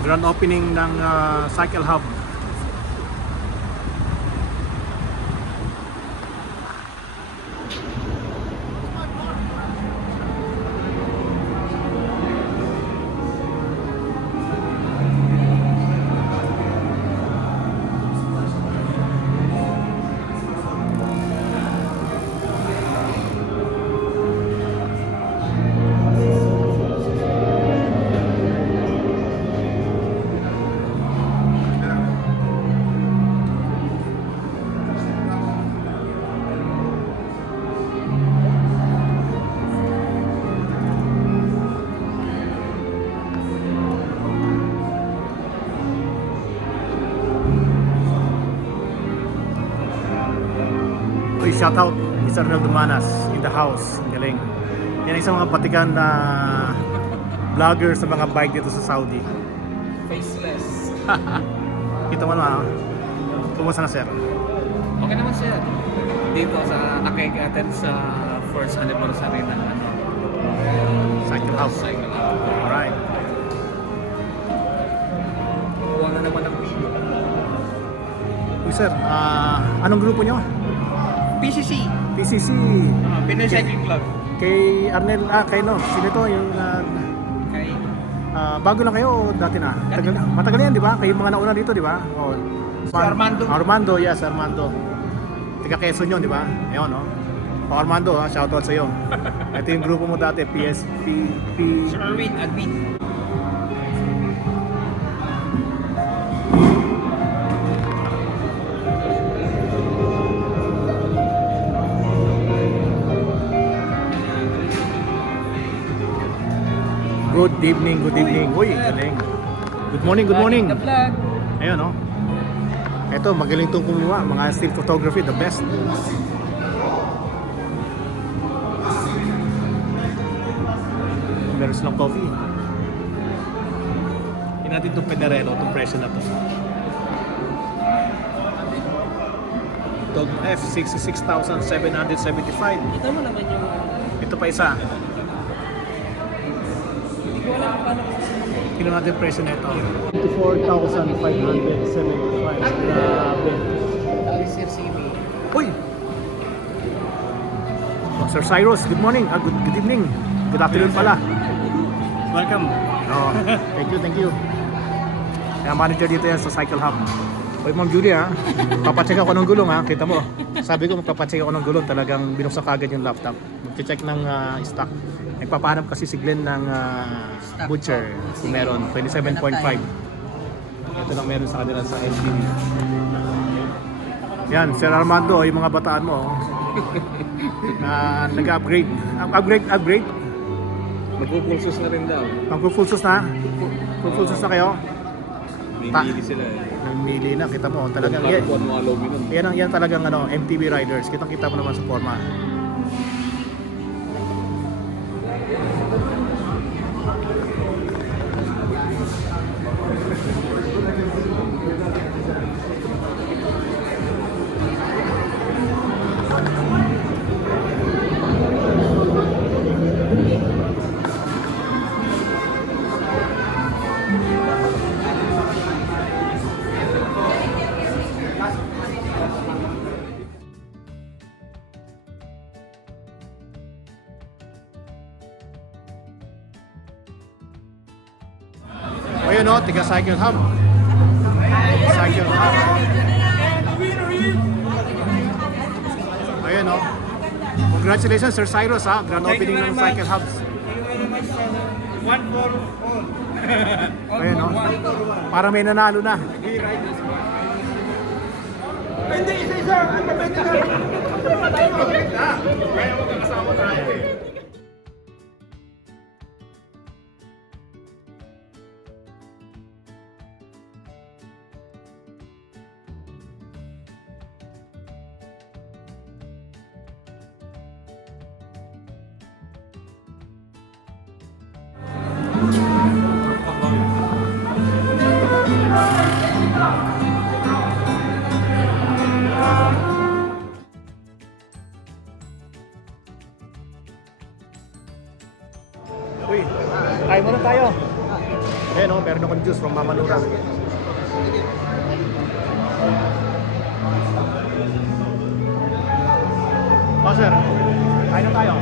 Grand opening ng Cycle Hub. Uy, shout out Mr. Arnel Dumanas in the house. Galing. Yan ang isang mga patikan na vlogger sa mga bike dito sa Saudi. Faceless. Kita mo na, kumusta na sir? Okay naman siya. Dito sa nakik-attend sa first anniversary ng Cycle Hub. Cycle Hub. Alright. Kuha na naman ng video. Uy sir, anong grupo nyo? PCC. PCC. Pinoy Cycling Club. Kay Arnel, kay no, sino to? Yung, Kay bago lang kayo o dati na? Matagal na yan, di ba? Kayo mga nauna dito, di ba? Oh, Si Armando. Armando, yes, Armando. Tiga Quezon yun, di ba? Ayun, no? O Armando, shoutout sa iyo. Ito yung grupo mo dati, PSP. Si Erwin, admin. Good evening, good evening. Uy, galing. Good morning, good morning. The vlog. Ayun, no? Ito, magaling itong kumuha. Mga still photography, the best. Meron silang coffee. Hindi natin itong Pedarello, itong presyo na to. Dog F, 66,775. Kita mo naman yung... Ito pa isa. Hindi ko alam kung paano kasi Tingnan natin yung presyo na ito. 24,575. Grabe. Sir CV. Uy! Oh, Sir Cyrus, good morning. Good evening. Good afternoon pala. Welcome. Oh, thank you. Kaya manager dito yan sa Cycle Hub. Uy, Ma'am Julie ha, papacheck ako ng gulong ha, kita mo. Sabi ko magpapacheck ako ng gulong, talagang binuksan kagad yung laptop. Magche-check ng stock. Nagpapahanap kasi si Glenn ng Butcher, kung meron, 27.5. Ito lang meron sa kanila sa LTV. Yan, Sir Armando, yung mga bataan mo, nag-upgrade. Upgrade. Magpupulsos na rin daw. Magpo-full-sus na? Full-sus na kayo? Hindi sila eh. Namili na, kita mo. Talagang yan talagang MTB riders. Kitang-kita mo naman sa forma. Ayun o, tiga Cycle Hub. Cycle Hub. Ayun o. Congratulations Sir Cyrus ha, grand opening ng Cycle Hubs. One for all. Ayun o. Para may nanalo na. Hindi, isa-isa! Ang mabenta ka! Kaya mo kasama tayo eh. Uy, kain muna tayo. Ayan o, meron akong juice from Mama Nura. Oh sir, kain na tayo.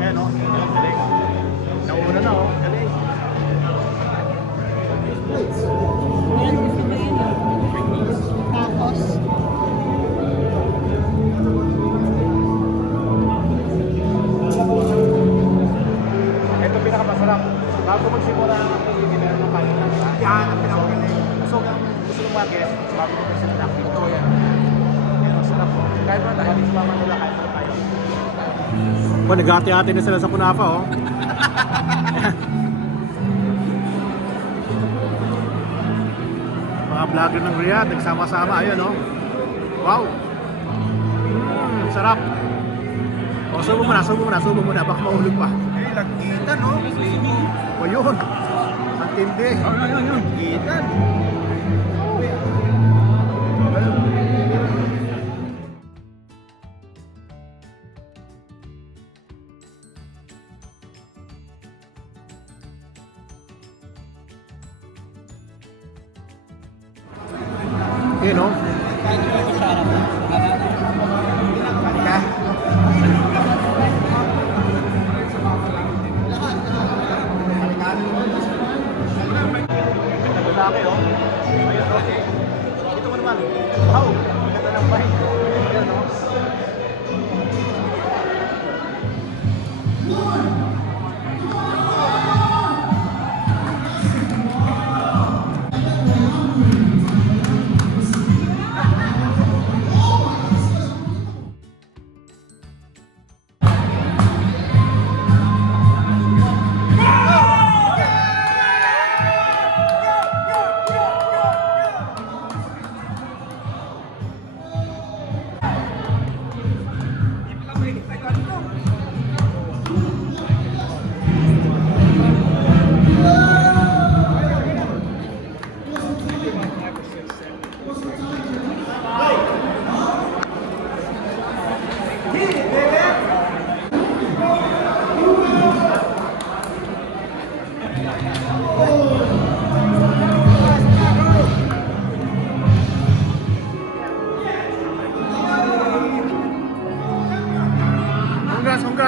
Ayan o, galing. Nauna na o, galing. Yan, gusto mo yun. Tapos, Ito pinakamasarap. Bago magsimula ang activity, meron ng kain lang. Yan ang pinakagaling. So, gusto ng mga guests, bago magsimula ng activity. Ito yan. Yan, ang sarap po. Kahit mo na tayo, di sumama nila, kahit mo tayo. Oh, nag-ati-ati na sila sa kunafa, oh. Mga vlogger ng Riyadh, nagsama-sama, ayun, oh. Wow! Sarap! O, subo muna, baka mahulog pa. Eh, lagitan, no? O yun, ang tindi. Lagitan. Yun, oh. Lalaki, oh. Ayun, oh. Ito mo naman. Wow, ganda ng bike. Ayan, oh.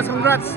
Congrats!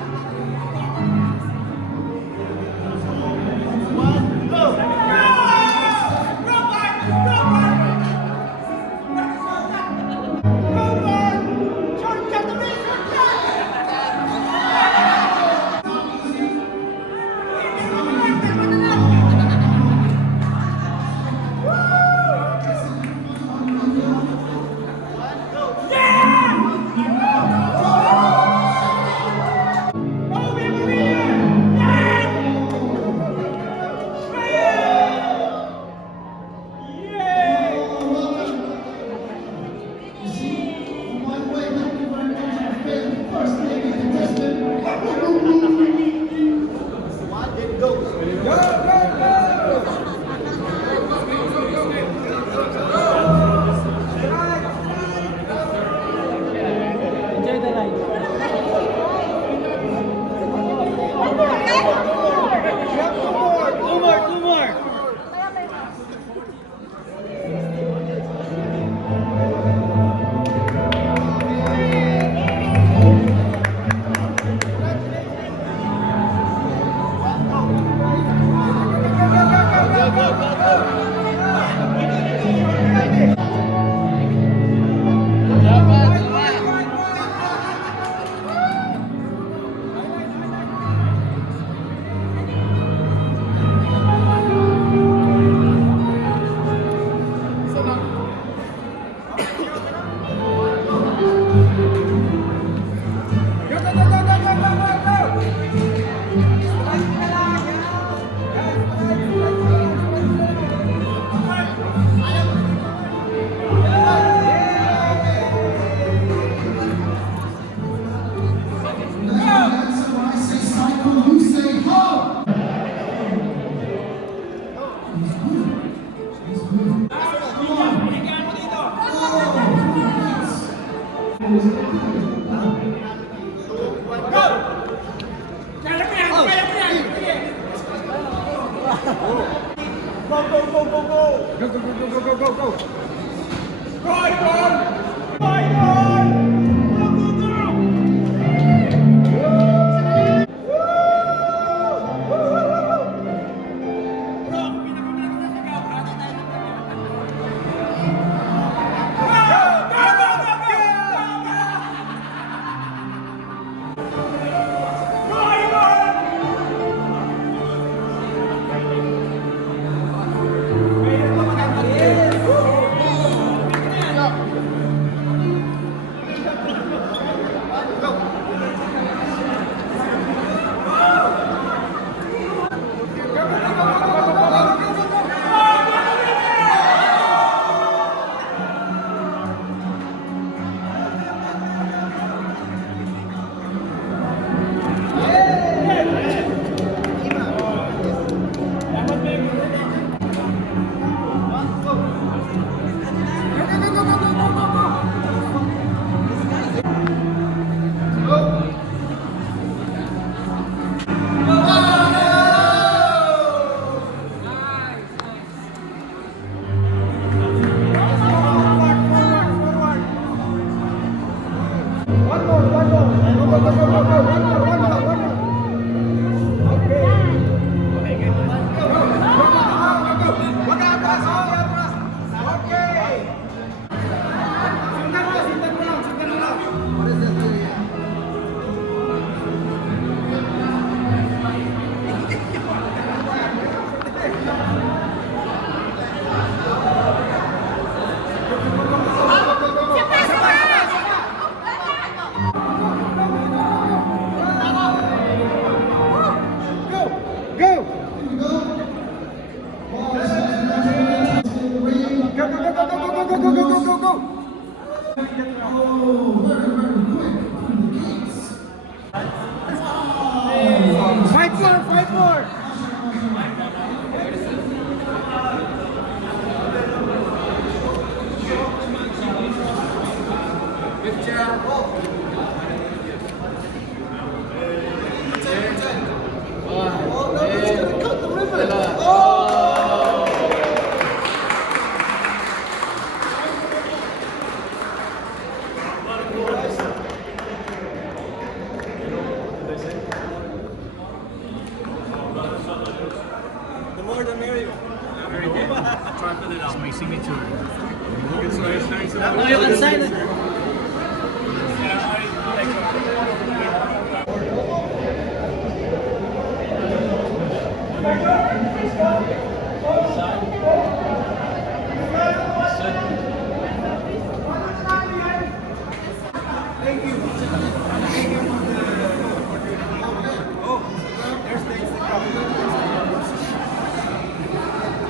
That's my signature.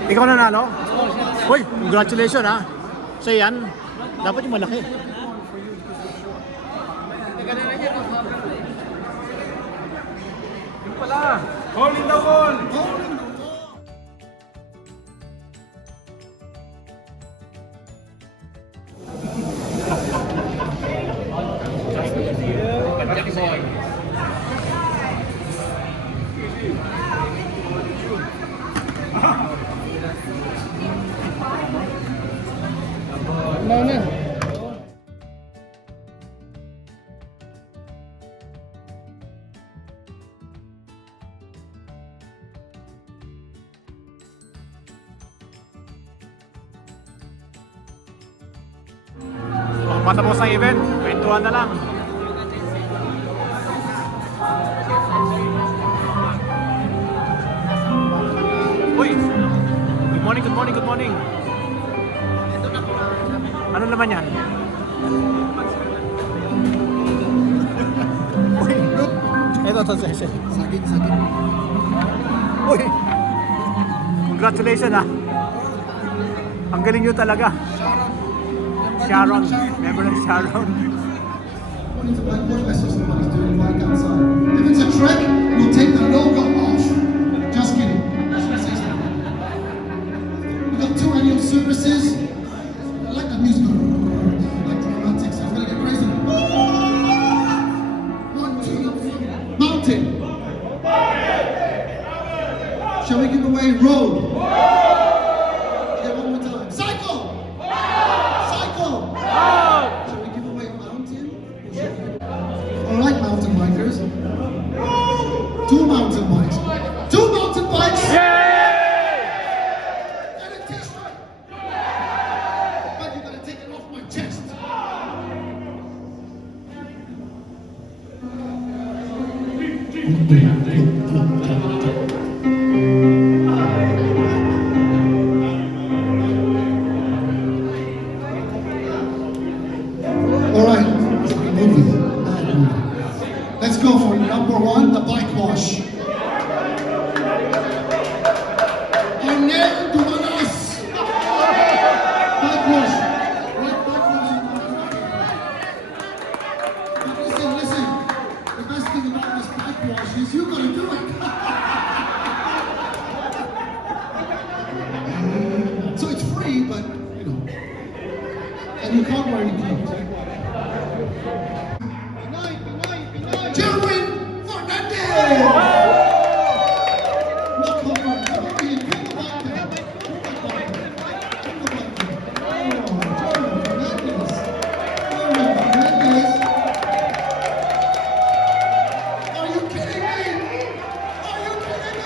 Ikaw nanalo? Hoy, congratulations ha. So yan, dapat yung malaki. Hole in the wall! No, no. Patapos ang event, kwentuhan na lang. Uy! Good morning, good morning, good morning. Ano naman yan? Uy! Ito to session. Sakit. Uy! Congratulations ah! Ang galing nyo talaga. Sharon. Member ng Sharon. If it's a trick, we'll take the logo off. Just kidding. We got 2 annual services. I like that music. Like dramatics. I'm gonna get crazy. 1, 2, 3. Mountain. Shall we give away road? Okay, one more time. Cycle! Cycle! Shall we give away mountain? All right, mountain bikers. 2 mountain bikes. 2 mountain bikes! And a t-shirt! But you gotta take it off my chest. All right, movie. Let's go for number 1, the bike wash. Arnel Dumanas. Bike wash. Right, bike wash. But listen. The best thing about this bike wash is you gotta do it. So it's free, but you know, and you can't wear any clothes. Jerwin Fernandez! Welcome, come on in, pull the bike down. Pull the bike down. Oh, Jerwin Fernandez. Are you kidding me? Are you kidding me?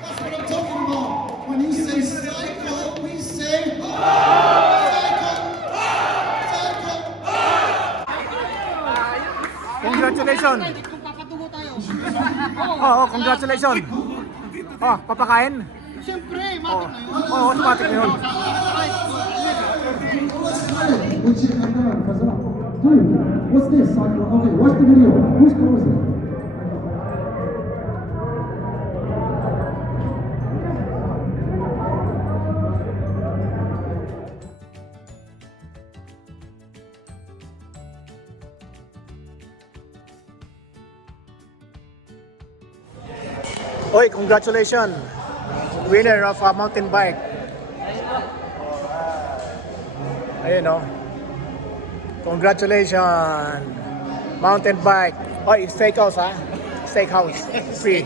That's what I'm talking about. When you say cycle, we say Congratulations! Oo, congratulations! Oh, papakain? Siyempre, Oo, automatic na yun. Dude, what's this? Okay, watch the video. Whose car is it? Oy, congratulations! Winner of a mountain bike. Ayun oh. Congratulations! Mountain bike. Oy, steakhouse ha? Steakhouse. Free.